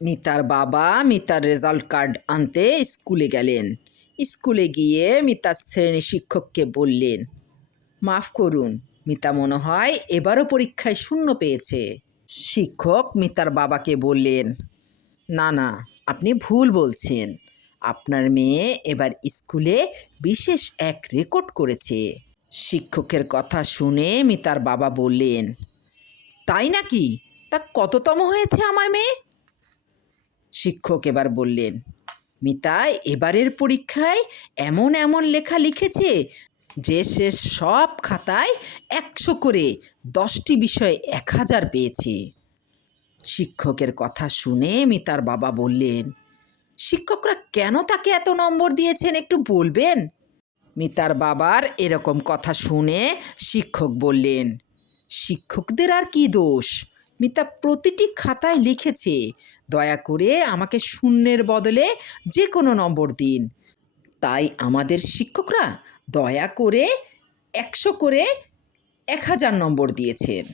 মিতার বাবা মিতার রেজাল্ট কার্ড আনতে স্কুলে গেলেন। স্কুলে গিয়ে মিতা শ্রেণী শিক্ষককে বললেন, মাফ করুন, মিতা মনে হয় এবারও পরীক্ষায় শূন্য পেয়েছে। শিক্ষক মিতার বাবাকে বললেন, না না, আপনি ভুল বলছেন। আপনার মেয়ে এবার স্কুলে বিশেষ এক রেকর্ড করেছে। শিক্ষকের কথা শুনে মিতার বাবা বললেন, তাই নাকি? তা কততম হয়েছে আমার মেয়ে? শিক্ষক এবার বললেন, মিতা এবারের পরীক্ষায় এমন এমন লেখা লিখেছে যে সে সব খাতায় 100 করে 10টি বিষয়ে 1000 পেয়েছে। শিক্ষকের কথা শুনে মিতার বাবা বললেন, শিক্ষকরা কেন তাকে এত নম্বর দিয়েছেন একটু বলবেন? মিতার বাবার এরকম কথা শুনে শিক্ষক বললেন, শিক্ষকদের আর কি দোষ? মিতা প্রতিটি খাতায় লিখেছে, দয়া করে আমাকে শূন্যের বদলে যে কোনো নম্বর দিন। তাই আমাদের শিক্ষকরা দয়া করে 100 করে 1000 নম্বর দিয়েছেন।